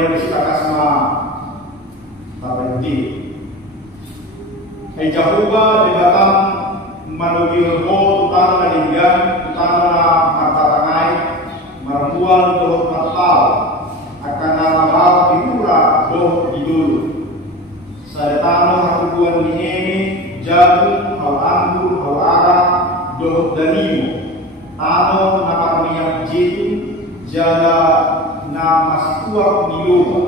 dia bersikap sama Tabenji. Hai Jahuba di Batam manugi lebo utara linggan utara martatangai marmual doh martal akan nabal diura doh idul sadetano hakubuan diheni jagung hau anggur hau ara doh dalimo tano naparmiyak jitu jala namas kuak niluba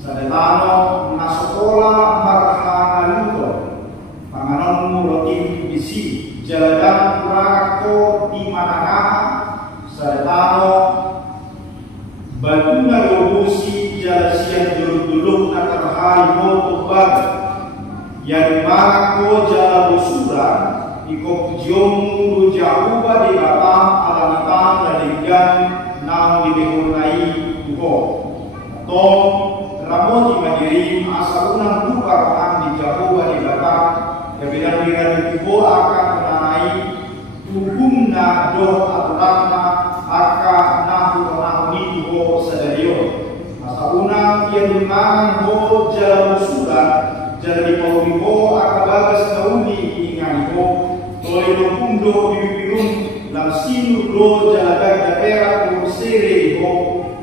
sadetano nasokola marhana lupa panganonmu rotim bisi jaladang kurako di manangaha sadetano batuna lobusi jalasian duluk-duluk nakarhai moto baga yang mako jala busura iko jomu Jahuba di Batam alamitan ladinggan nang dibehurnai uko atau ramoti madirim asarunang lupa rohang di Jahuba di Batam kebidan dengan itu akan mengenai hukumna doh aturanna aka nahu nahu itu sadario asarunang yang dimangan ho jala busura jadi pauliho aka bagas nauni inganiho toleh lokundo bibirung lam sinu do jalaga daerah kurusere ho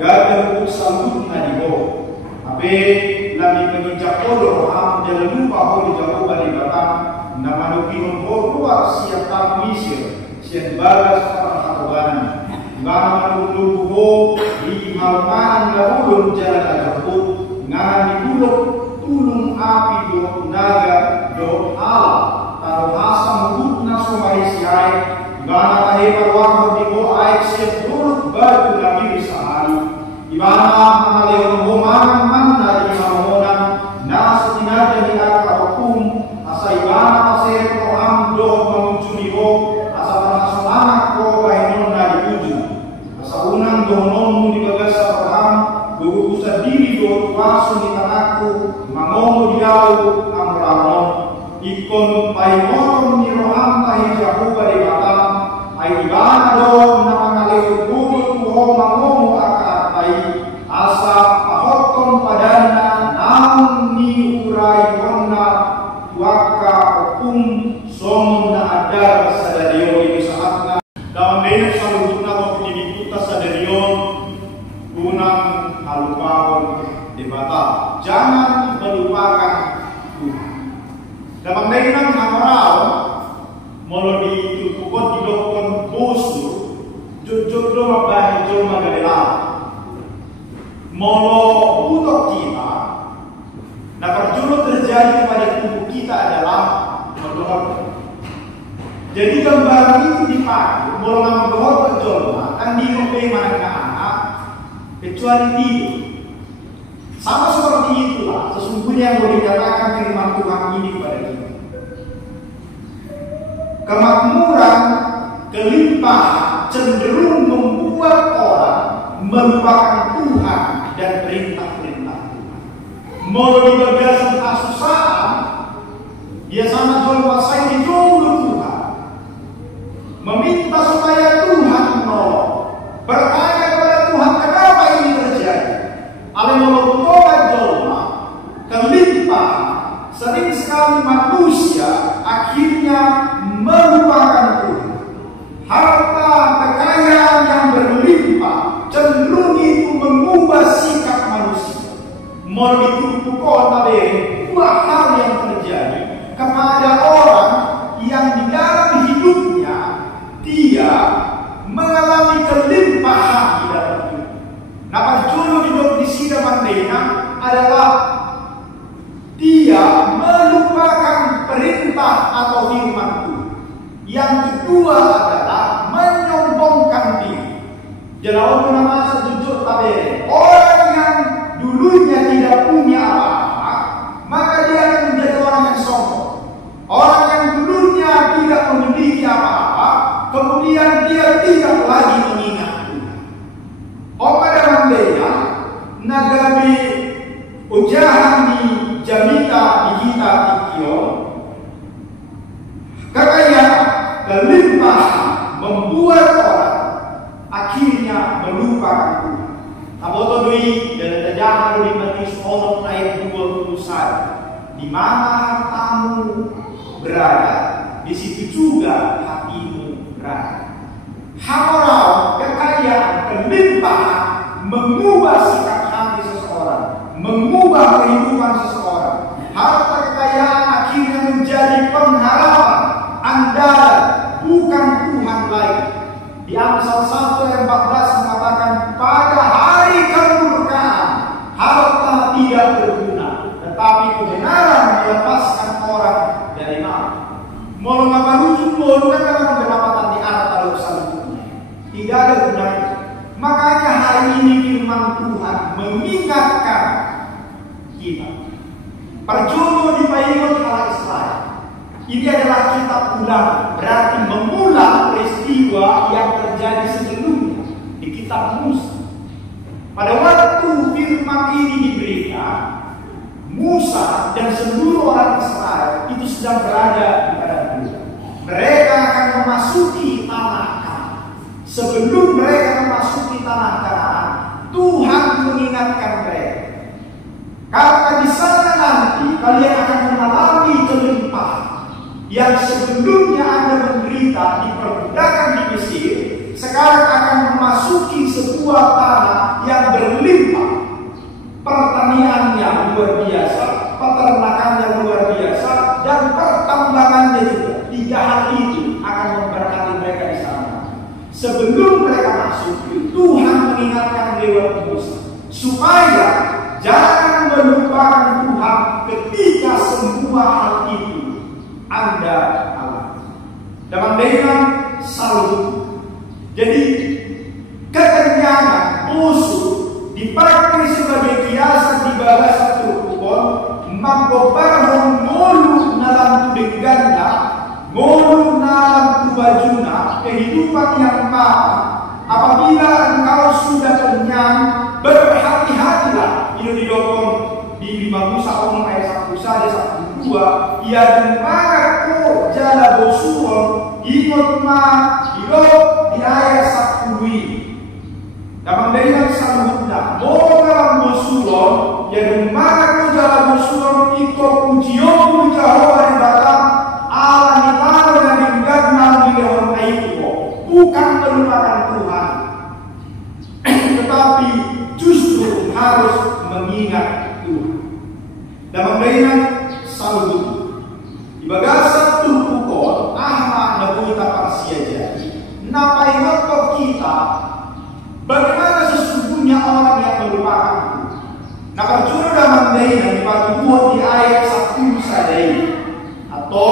gaga kusambut nadiho abe lami penginjak kodo ham jalan lupa ho di Jahuba di Batam namanuki ho luar siap tam misir siap bagas para hatogan ngana manulu ho di malman lahulun jalan agapu ngana di buluk tulung api do naga do ala taruh asam mudna somaisiai ngana tahe parwang di ho aik siap durut batu nabi sahari ibana mangaleo homangan manna di mamonan nasu tinaja di akar hukum asa ibana pasir roham do mengunjungi ho asa panasonana ko bahinon na diuju asa unang do nonmu di bagasa roham gugusa diri do wasu di tanahku mangomo diau amranon ikon paimoron ni roham tahi Jahuba di Batam ay ibana do na mangaleo dulut ho mangomo asa pahoton padana namun ni urai wonna waka hukum som na adar sadario di saatna dalam banyak salutna waktu dibikuta sadario gunang halupaon di Batam jangan melupakan dalam banyak hamarau molo di tukukot di dokon busu jujur do mabahi jom magalela molo butuh kita, nah perjuru terjadi pada tubuh kita adalah mendohor. Jadi gambaran itu dipakai, molo nama mendohor berjolma, kan dirobe mana anak, kecuali tidur. Sama seperti itulah sesungguhnya yang boleh dikatakan firman Tuhan ini kepada kita. Kemakmuran, kelimpahan cenderung membuat orang melupakan Tuhan dan perintah-perintah Tuhan. Mau di bagasan kesusahan, dia sama jual pasai di dulu Tuhan. Meminta supaya Tuhan menolong. Bertanya kepada Tuhan, kenapa ini terjadi? Ale menolong jolma, kelimpahan. Sering sekali manusia akhirnya melupakan Tuhan. Harta kekayaan yang berlimpah cenderung itu mengubah sikap manusia. Mau ditutup kota dua hal yang terjadi kepada orang yang di dalam hidupnya dia mengalami kelimpahan di dalam hidup. Nah, perjuru hidup di sini Mandena adalah dia melupakan perintah atau firman Tuhan. Yang kedua adalah menyombongkan diri. Jelawan menamasa jujur tabere. Orang yang dulunya tidak punya apa-apa, maka dia akan menjadi orang yang sombong. Orang yang dulunya tidak memiliki apa-apa, kemudian dia tidak lagi mengingat Tuhan. Pada mandela nagabi ujahan di jamita di kita tikio, kakaya kelimpahan membuat orang akhirnya melupakan Tuhan. Aboto doi dan terjadi mana hartamu berada, di situ juga hatimu berada. Haram, kekayaan, kelimpahan mengubah sikap hati seseorang, mengubah kehidupan seseorang. Harta kekayaan akhirnya menjadi pengharapan andalan, bukan Tuhan lagi. Di Amsal 1 ayat 14 mengatakan, pada hari kemurkaan harta tidak berguna, tetapi kebenaran melepaskan orang dari maut. Mau ngapa rujuk pun kan dalam pendapatan di harta dosa dunia tidak ada gunanya. Makanya hari ini firman Tuhan mengingatkan kita. Perjodoh di Paimon ala Israel. Ini adalah kitab ulang, berarti mengulang peristiwa yang terjadi sebelumnya di kitab Musa. Pada waktu firman ini diberikan, Musa dan seluruh orang Israel itu sedang berada di padang gurun. Mereka akan memasuki tanah Kanaan. Sebelum mereka memasuki tanah Kanaan, Tuhan mengingatkan mereka, karena di sana nanti kalian akan mengalami kelimpahan yang sebelumnya Anda menderita di perbudakan di Mesir, sekarang akan memasuki sebuah tanah yang berlimpah. Pertaniannya luar biasa, peternakannya luar biasa, dan pertambangannya juga. 3 hal itu akan memberkati mereka di sana. Sebelum mereka masuk, Tuhan mengingatkan lewat Musa supaya jangan melupakan Tuhan ketika semua hal itu Anda alami. Dengan salju. Jadi kekenyangan musuh dipakai sebagai kiasan di bawah satu pohon, mampobarhon ngolu nalam tudeganda, ngolu nalam tubajuna, kehidupan yang maha. Apabila engkau sudah kenyang, berhati-hatilah. Ini didokong di 5 Musa ayat 1 saja 1-2. Ya dimana jala bosuron, ingat ma hidup di ayat 1 ini. Dalam dengan sambutnya, mau dalam bosuron, ya dimana jala bosuron iko pujion Jehovah di dalam Allah di tanah dan tinggal di dalam itu, bukan melupakan Tuhan, tetapi justru harus mengingat Tuhan. Dalam dengan sambut, di bagasa turpukon, ahma nabuita parsia jadi, napai ngotot kita. Bagaimana sesungguhnya orang yang melupakan Tuhan? Nah, percuma dalam dengan dipaduan di ayat 1 sadai atau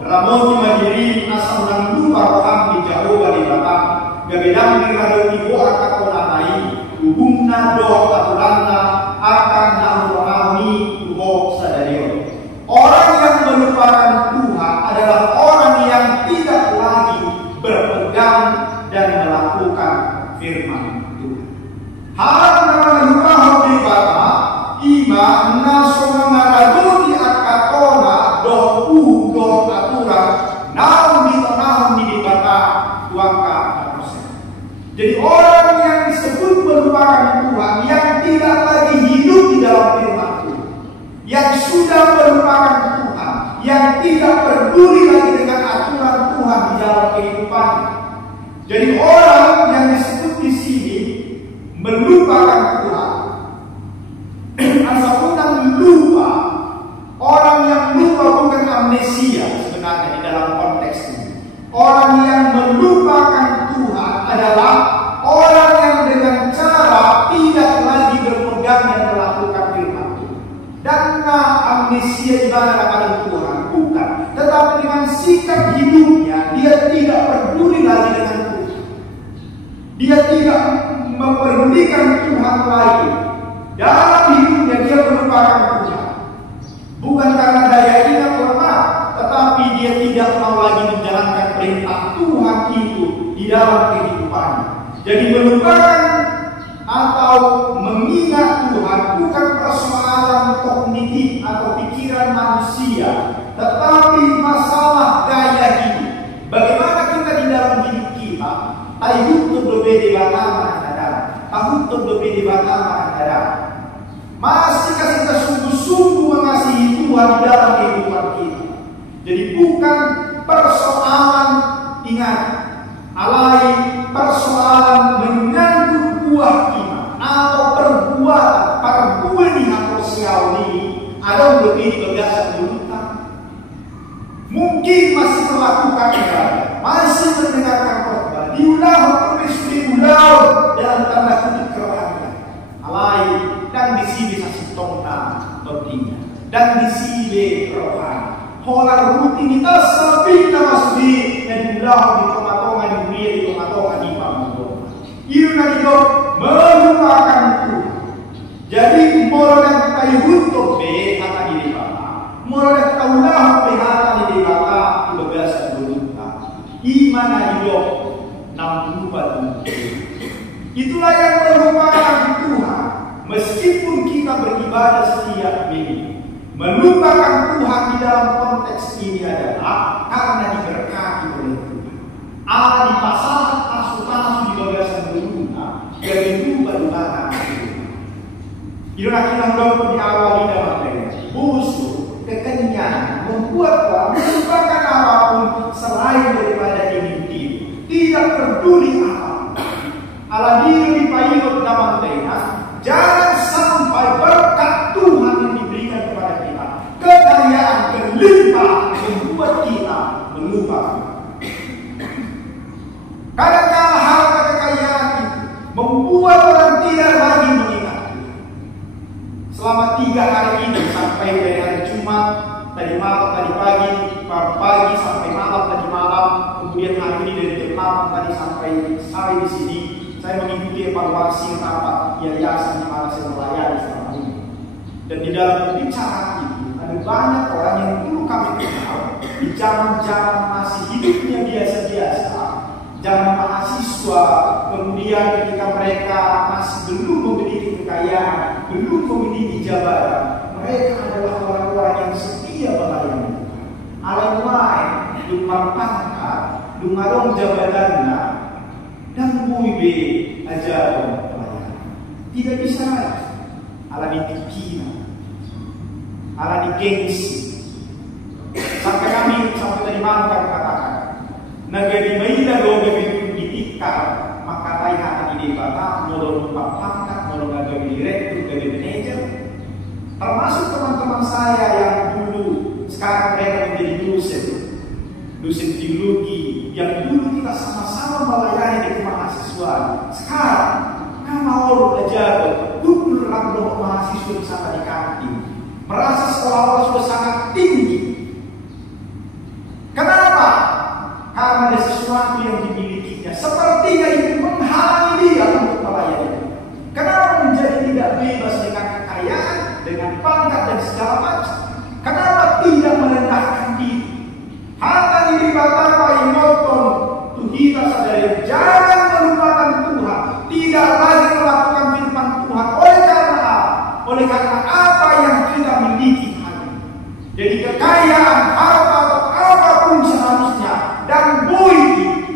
Ramon di Madiri asal dan lupa orang di Jehovah di belakang gabedang di radio ibu akan konamai hubung nado aturana akan nahurami tuho sadario. Orang yang melupakan Tuhan adalah orang yang tidak lagi berpegang dan melakukan firman Tuhan. Hal melupakan di bata ima naso mengaraguni akatona dohu do aturan naum di tanahum di bata tuangka proses. Jadi orang yang disebut melupakan Tuhan, yang tidak lagi hidup di dalam firman Tuhan, yang sudah melupakan Tuhan, yang tidak peduli lagi dengan aturan Tuhan di dalam kehidupannya. Jadi orang yang disebut di sini melupakan Tuhan. Asalkan lupa, orang yang lupa bukan amnesia sebenarnya di dalam konteks ini. Orang yang melupakan Tuhan adalah orang yang dengan cara tidak lagi berpegang dan melakukan firman Tuhan. Dan amnesia ibadah kepada Tuhan bukan, tetapi dengan sikap hidupnya dia tidak peduli lagi dengan Tuhan. Dia tidak memperdulikan Tuhan lagi. Dalam hidupnya dia melupakan Tuhan. Bukan karena daya ingat lemah, tetapi dia tidak mau lagi menjalankan perintah Tuhan itu di dalam kehidupannya. Jadi melupakan atau mengingat Tuhan bukan persoalan kognitif atau pikiran manusia, tetapi masalah gaya hidup. Bagaimana kita di dalam hidup kita? Tahut berbeda batama adalah tahut berbeda batama adalah masih kita sungguh-sungguh mengasihi Tuhan Tuhan di dalam kehidupan kita. Jadi bukan persoalan, ingat, alai persoalan menyangkut buah iman atau perbuatan sosial ini ada lebih berdasar berutang. Mungkin masih melakukan ibadah, masih mendengarkan khotbah, diulang dalam tanda kutip kerohanian. Alai dan di sini kasih tongna pentingnya dan di sini rohani. Hola rutinitas lebih masudi dan diulang di tengah-tengah dunia di tengah-tengah di panggung. Ini hidup melupakan Tuhan. Jadi moral yang kita hidup be akan diri bapa. Moral yang kita ulah be akan diri bapa itu biasa berutang. Iman hidup 64. Itulah yang melupakan Tuhan. Meskipun kita beribadah setiap minggu, melupakan Tuhan di dalam konteks ini adalah karena diberkati oleh Tuhan. Allah dipasang asuh di bagasan berguna yang itu berguna. Inilah kita dapat diawali dalam ayat. Busuk, kekenyangan membuat orang melupakan apapun selain daripada ingin tidur. Tidak peduli apapun. Allah diri dipayut dalam ayat. Jangan sampai berkat Tuhan yang diberikan kepada kita, kekayaan berlimpah membuat kita melupakan. Kadang-kadang harta kekayaan itu membuat orang tidak lagi mengingat Tuhan. Selama 3 hari ini sampai dari hari Jumat, tadi malam, tadi pagi sampai malam, tadi malam, kemudian hari ini dari jam 8 tadi sampai di sini. Saya mengikuti evaluasi rapat yayasan di mana saya melayani selama ini. Dan di dalam pembicaraan itu ada banyak orang yang dulu kami kenal di zaman masih hidupnya biasa-biasa, zaman mahasiswa, kemudian ketika mereka masih belum memiliki kekayaan, belum memiliki jabatan, mereka adalah orang-orang yang setia melayani Tuhan. Alam lain, dumar pangkat, dumarong jabatannya, dan muibe aja pelayan. Tidak bisa ala dipikiran, ala digengsi. Sampai tadi malam kami katakan, nagadi maila do gabi ditikar, maka tayo hati di bata, nolong pangkat, nolong gabi direktur, gabi manajer. Termasuk teman-teman saya yang dulu sekarang mereka menjadi dosen teologi yang dulu kita sama-sama melayani di mahasiswa. Sekarang mau belajar dulu ramah mahasiswa bersama di kantin, merasa seolah-olah sudah sangat tinggi. Kenapa? Karena ada sesuatu yang dimilikinya, sepertinya itu menghalangi dia untuk melayani. Kenapa menjadi tidak bebas dengan kekayaan, dengan pangkat dan segala macam? Kenapa tidak merendahkan diri? Harta diri batapa imoton kita sadari, jangan melupakan Tuhan, tidak lagi melakukan firman Tuhan. Oleh karena apa yang kita miliki hari ini. Jadi kekayaan, harta atau apapun seharusnya dan boleh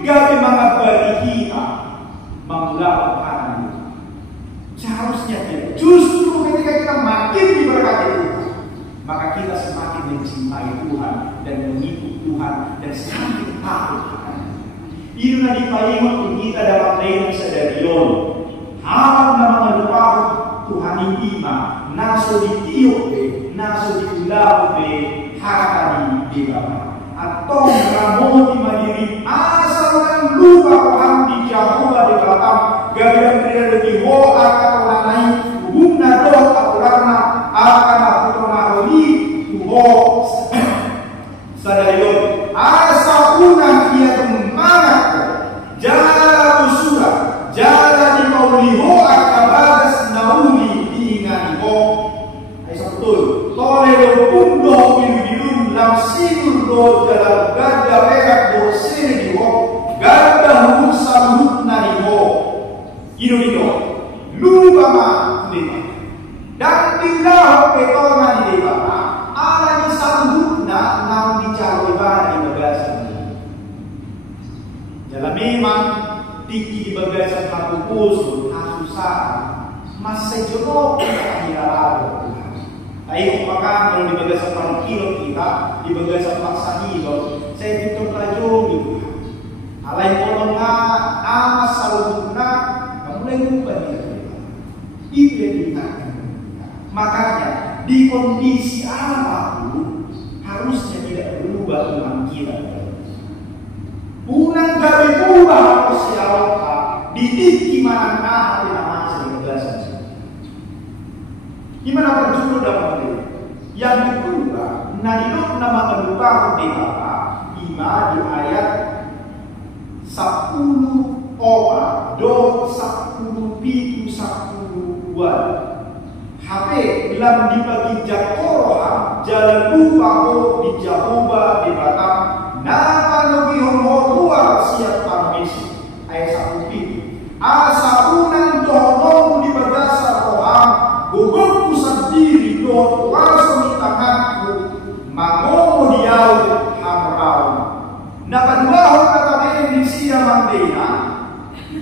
gabi mengabari kita mengulangkan itu. Seharusnya tidak. Justru ketika kita makin diberkati Tuhan, maka kita semakin mencintai Tuhan dan mengikuti Tuhan dan semakin tahu Tuhan. Inilah dipayung kita dalam lain sadarion. Hal nama lupa Tuhan ima naso ditiup naso diulau be hakani di bawah atau ramon di mandiri asal yang lupa Tuhan dijauh di belakang gagal tidak lebih ho akan orang lain guna doh aturana akan aku menaholi ho sadarion asal unang dia semangat jalan usura jalan di pauliho akabadas nauli ingani ho ay betul tolero pundo bilbilun lam sinur do jalan gada perak do sini ho gada husam nani ho ino lupa ma lima dan bilah petona di lima ala di sambutna nam dicari bani bagasan dalam memang tinggi di bagasan satu pusul susah masih jorok kita Ayo makan kalau di bagas separuh kilo kita, di bagas paksa kilo, saya hitung rajo gitu. Alai kolonga, asal guna, kamu mulai lupa dia. Itu yang diingatkan. Makanya di kondisi apapun harusnya tidak berubah iman kita. Unang gawe ubah siapa didik gimana hati nama sebagasan. Gimana berjumlah dalam hal yang kedua, nadiluk nama berupa bapa ima di ayat 10 oba do 10 pitu 10 buat. HP bilang dibagi jakoroha jalan lupa di Jahoba di Batam. Nama lebih honor siap permisi ayat 1 pitu. Asa unang dohong di berdasar roham gugurku sendiri doh kuasa di tanganku mangomo diau hamrau. Nakadua kata di sia mandena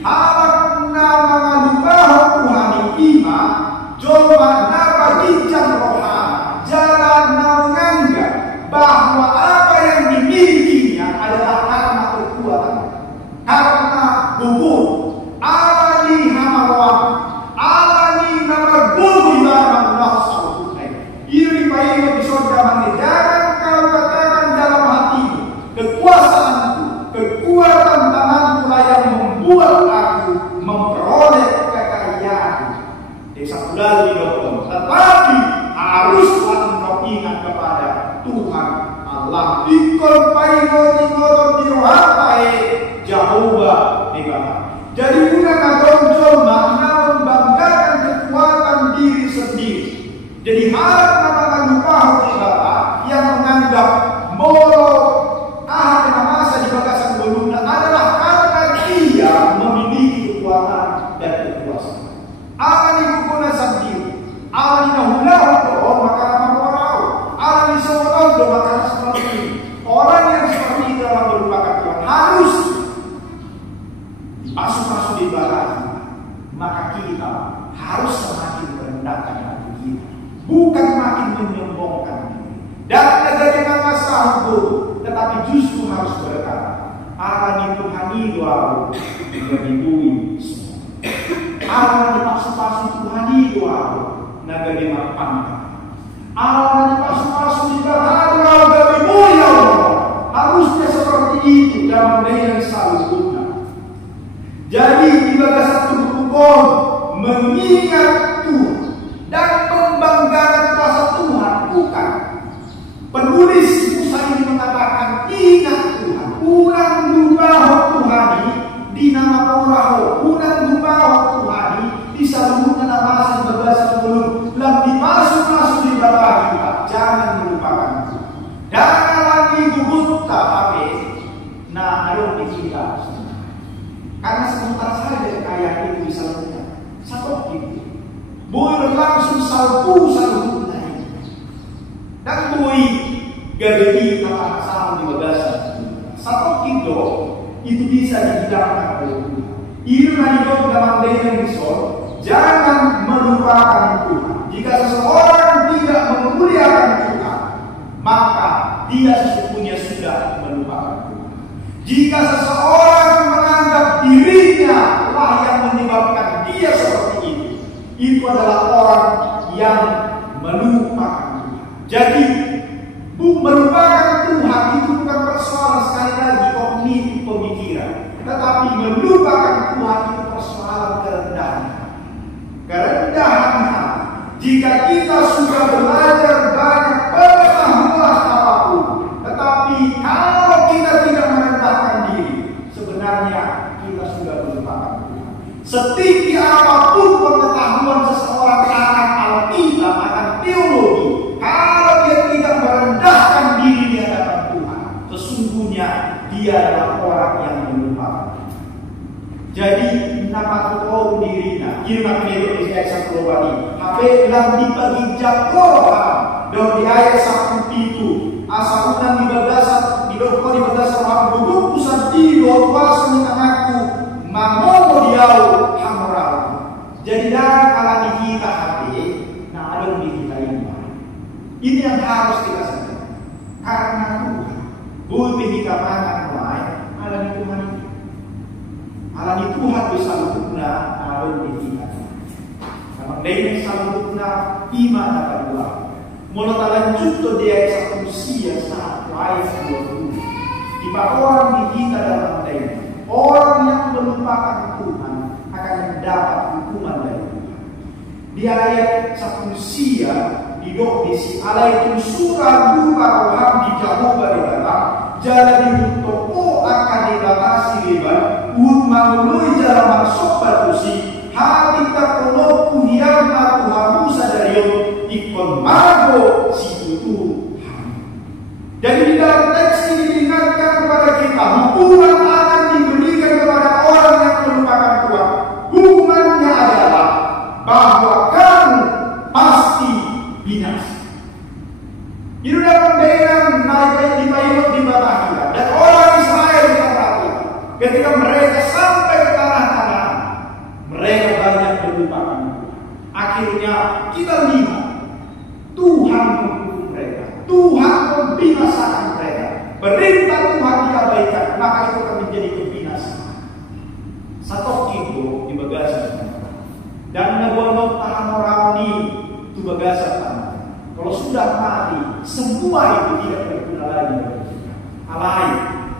halak na mangalupaho Tuhani ima coba napa gincang roham jalan na menganggap bahwa apa yang dimilikinya adalah karena kekuatan, karena gugur, alani hamarwah, alani nama gugur dalam Allah Subhanahu. Iri payo di sorga jangan kau katakan dalam hatimu kekuasaanku, kekuatan tanganku yang membuat aku memperoleh kekayaan. Desa Pulau di Dokter, tetapi haruslah engkau ingat kepada Tuhan Allah. Ikon paino di rohatai Jahoba di Batam. Jadi bukan agong makna membanggakan kekuatan diri sendiri. Jadi harap nama lupa di Batam yang menganggap moro masa di bagasan belum adalah karena dia memiliki kekuatan dan kekuasaan. Akan dikumpulkan sendiri. Akan dinahulah maka orang seperti ini. Orang yang seperti itu dalam merupakan Tuhan harus masuk di belakang. Maka kita harus semakin merendahkan hati kita, bukan makin menyombongkan diri. Dan negara nama sahur, tetapi justru harus berkata, Allah Tuhani doaku berdibui semua. Allah dipaksa-paksa Tuhani doaku negara makan. Allah dipaksa-paksa di belakang dari mulia. Harusnya seperti itu dalam yang selalu guna. Jadi di bagian satu hukum mengingat Tuhan dan membanggakan kuasa Tuhan bukan. Penulis Musa ini mengatakan ingat Tuhan, urang lupaho Tuhani di nama oraho, urang lupaho Tuhani di salungan nama bahasa belum lebih masuk di bawah kita. Jangan melupakan Tuhan. Jangan lagi gugut tak nah ada di kita. Karena sebentar saja kekayaan itu bisa lenyap. Satu gitu. Boleh langsung salpu lain. Dan boleh gagari tanah sama di bagasan. Satu gitu itu bisa dihidangkan oleh Tuhan. Ini hidup dalam dengan risol. Jangan melupakan Tuhan. Jika seseorang tidak memuliakan Tuhan, maka dia sesungguhnya sudah melupakan Tuhan. Jika seseorang menganggap dirinya lah yang menyebabkan dia seperti itu adalah orang yang melupakan Tuhan. Jadi melupakan Tuhan itu bukan persoalan sekali lagi kognitif pemikiran, tetapi melupakan Tuhan itu persoalan kerendahan. Kerendahan hati. Jika kita sudah belajar banyak pengetahuan apapun, tetapi kalau kita tidak merendahkan diri, sebenarnya kita sudah melupakan Tuhan. Setinggi apapun pengetahuan seseorang akan Alkitab, akan teologi, kalau dia tidak merendahkan diri di hadapan Tuhan, sesungguhnya dia adalah orang yang melupakan. Jadi nama tahu dirinya. Kira kira di ayat 1 ini. Habe lang dibagi jakora dan di ayat 1 itu. Asal unang di bagasan di bagasan orang duduk pusat di kuasa di tanganku mangomo diau hamrau. Jadi dah kalau di kita habe, nah ada di kita ini. Alani Tuhan bisa lupuna alun di kita. Karena dia selalu lupuna iman akan dua. Mula lanjut to dia satu usia saat lain dua dulu. Tiba orang di kita dalam dia, orang yang melupakan Tuhan akan mendapat hukuman dari Tuhan. Di ayat satu usia di si ala itu surah duka roham di jauh dari dalam jadi untuk akan dibatasi lebar umangului jalan masuk batusi hati tak perlu yang Tuhan Musa dari ikon mago si Tuhan. Jadi di dalam teks ini diingatkan kepada kita hukuman akan diberikan kepada orang yang melupakan Tuhan. Hukumannya adalah bahwa kamu pasti binasa. Itu dalam daerah naik di Pailot di Batavia dan orang Israel di Batavia. Ketika mereka sampai ke tanah Kanaan, mereka banyak melupakan Tuhan. Akhirnya kita lihat Tuhan menghukum mereka, Tuhan membinasakan mereka. Perintah Tuhan diabaikan, maka itu akan menjadi kebinasaan. Satu kilo di bagasan dan nabuanot tahan orang ini itu bagasan. Kalau sudah mati, semua itu tidak berguna lagi. Alai,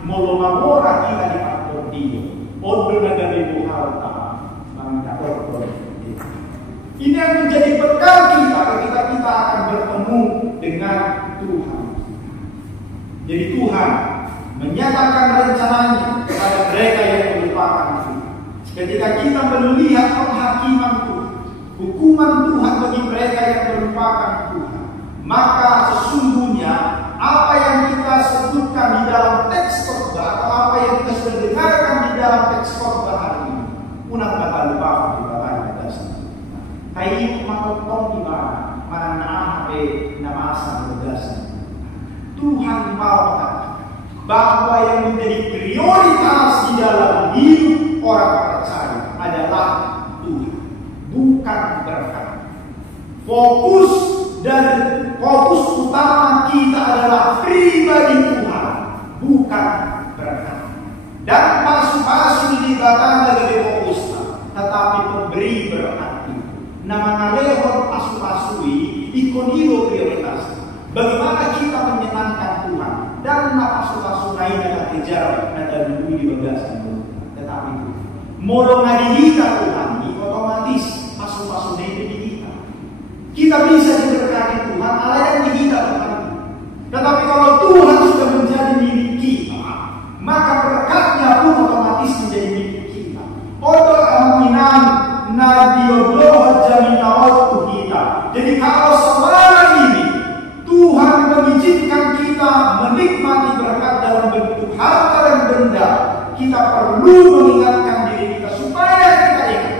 molomamora kita di kantor dia, odo negara ibu harta, mengkator. Ini yang menjadi bekal kita ketika kita akan bertemu dengan Tuhan. Jadi Tuhan menyatakan rencananya kepada mereka yang melupakan Tuhan. Ketika kita melihat penghakiman Tuhan, hukuman Tuhan bagi mereka yang melupakan Tuhan, maka sesungguhnya apa yang kita sebutkan di dalam teks khotbah atau apa yang kita sudah dengarkan di dalam teks khotbah hari ini, unang bakal lupa di bagian atas. Kayak makotong di mana nape namasa berdasar. Tuhan mau bahwa yang menjadi prioritas di dalam hidup orang percaya adalah Tuhan, bukan berkat. Fokus utama kita adalah pribadi Tuhan, bukan berkat. Dan pasu-pasu di batang dari fokusnya, tetapi pemberi berkat itu. Nama ngalehon pasu-pasui ikon hilo prioritas. Bagaimana kita menyenangkan Tuhan dan pasu-pasu lain akan kejar dan dulu di bagasan. Tetapi itu, molo ngadihita Tuhan, otomatis pasu-pasu lain di kita. Kita bisa diberkati Tuhan, Allah yang dihina Tuhan. Tetapi kalau Tuhan sudah menjadi milik kita, maka berkatnya pun otomatis menjadi milik kita. Oto aminan nadiodoh jaminawat kita. Jadi kalau selama ini Tuhan mengizinkan kita menikmati berkat dalam bentuk harta dan benda, kita perlu mengingatkan diri kita supaya kita ingat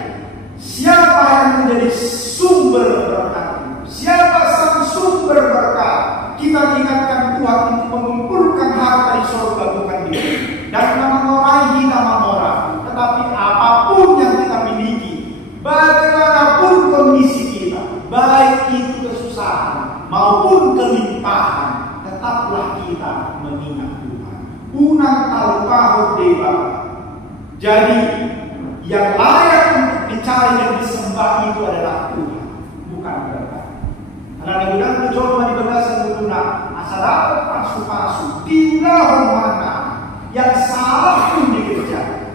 siapa yang menjadi sumber berkat. Siapa sang sumber berkat? Kita ingatkan Tuhan untuk mengumpulkan harta di surga bukan di bumi. Dan mengorai kita mengorai. Tetapi apapun yang kita miliki, bagaimanapun kondisi kita, baik itu kesusahan maupun kelimpahan, tetaplah kita mengingat Tuhan. Unang talupahur dewa. Jadi yang layak untuk dicari dan disembah itu adalah Tuhan, bukan berkat. Karena gudang mencoba di bagasan guna asal dapat pasu-pasu diulang mana yang salah pun dikerja.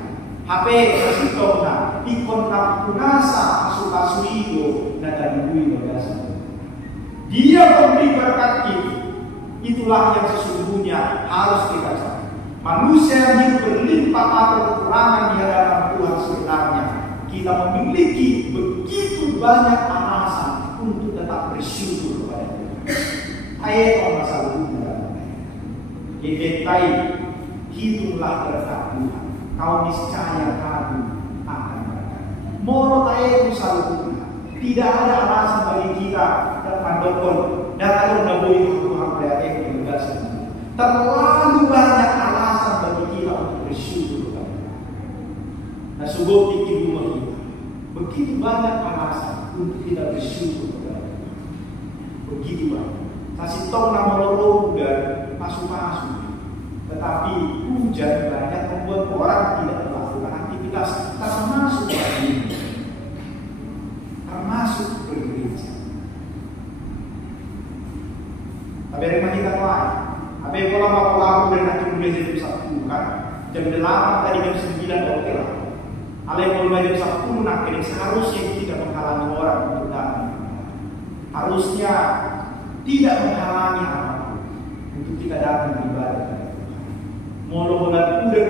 HP kasih tongna ikon kunasa pasu-pasu itu dan dibui bagasan. Dia memberi berkat itu. Itulah yang sesungguhnya harus kita cari. Manusia yang hidup berlimpah atau kekurangan di hadapan Tuhan sebenarnya, kita memiliki begitu banyak alasan untuk tetap bersyukur kepada Tuhan. Ayat masalah dunia. Yebetai, hitunglah berkat Tuhan. Kau niscaya kamu akan berkat. Menurut ayat masalah dunia, tidak ada alasan bagi kita terpandokon dan kalau nabui Tuhan berarti kebebasan. Terlalu banyak alasan bagi kita untuk bersyukur kepada Tuhan. Nah, sungguh di rumah kita begitu banyak alasan untuk kita bersyukur kepada Tuhan. Begitu banyak. Kasih tahu nama lorong dan masuk-masuk. Tetapi hujan banyak membuat orang tidak melakukan aktivitas Jam 8 tadi jam 9 oke lah. Kalau yang mulai jam 10 nak ini seharusnya tidak menghalangi orang untuk datang. Harusnya tidak menghalangi apapun untuk kita datang beribadah. Mula-mula udah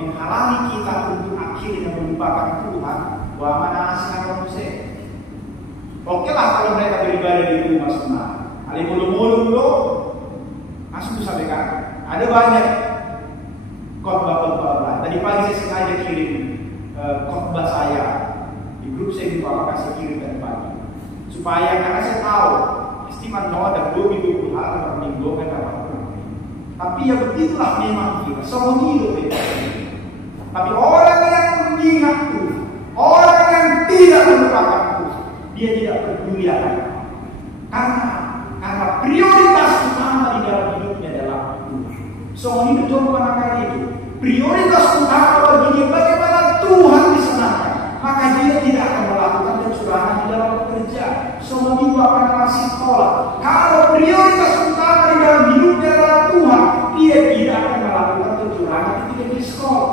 menghalangi kita untuk akhirnya melupakan Tuhan. Wah mana asing orang musik. Oke lah kalau mereka beribadah di rumah semua. Kalau mulu-mulu langsung disampaikan. Ada banyak khotbah-khotbah lain. Tadi pagi saya sengaja kirim khotbah saya di grup saya di Bapak kasih kirim tadi pagi. Supaya karena saya tahu istimewa ada 20 hal per minggu kan apa. Tapi ya begitulah memang kita semua hidup itu. Tapi orang yang mengingat Tuhan, orang yang tidak melupakan Tuhan, dia tidak peduli akan karena prioritas utama di dalam hidupnya adalah Tuhan. Semua hidup coba kali itu. Prioritas utama bagi dia bagaimana Tuhan disenangkan. Maka dia tidak akan melakukan kecurangan di dalam bekerja. Semua hidup akan masih tolak. Kalau prioritas utama di dalam hidupnya adalah Tuhan, dia tidak akan melakukan kecurangan ketika di sekolah.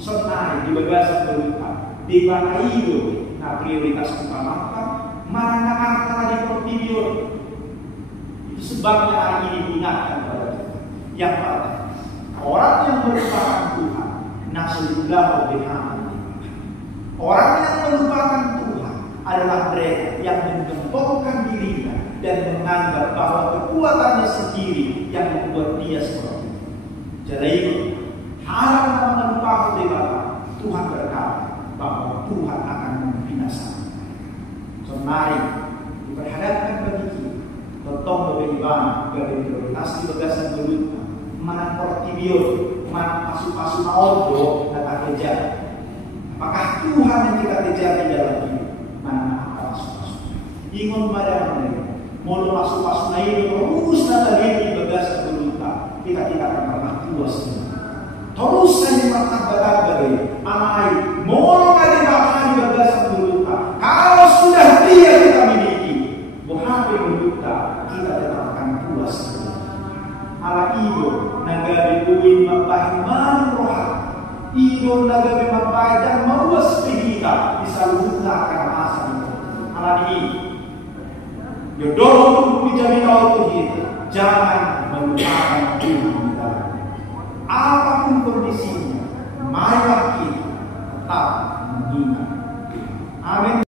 Senang di bagasan berutang, di mana hidup. Nah prioritas utama mana antara di video. Itu sebabnya hari ini diingatkan kepada kita. Yang pertama, orang yang melupakan Tuhan, nasulullah bihamd. Orang yang melupakan Tuhan adalah mereka yang menggembongkan dirinya dan menganggap bahwa kekuatannya sendiri yang membuat dia seperti itu. Jadi hal yang melupakan Tuhan, Tuhan berkata bahwa Tuhan akan membinasakan. So mari diperhadapkan bagi kita. Tentang bagaimana prioritas di bagasan berutang, mana portibio, mana masuk-masuk auto dan kejar. Apakah Tuhan yang kita kejar di dalam hidup? Mana apa masuk-masuk? Ingat pada mereka, mau masuk-masuk itu terus nanti di bagasan berutang, kita tidak akan pernah puas. Terus saja berkata-kata amai, mau kali bahkan di bagasan berutang. Kalau sudah dia kita miliki, bukan berutang. Kita tetap akan puas. Ala ido nagabi uin mabahin manroha. Ido nagabi mabahin dan meluas kita bisa lupa karena asal itu. Ala ini jodoh untuk menjadi tahu kita. Jangan melupakan Tuhan. Apapun kondisinya, marilah kita tetap mengingat. Amin.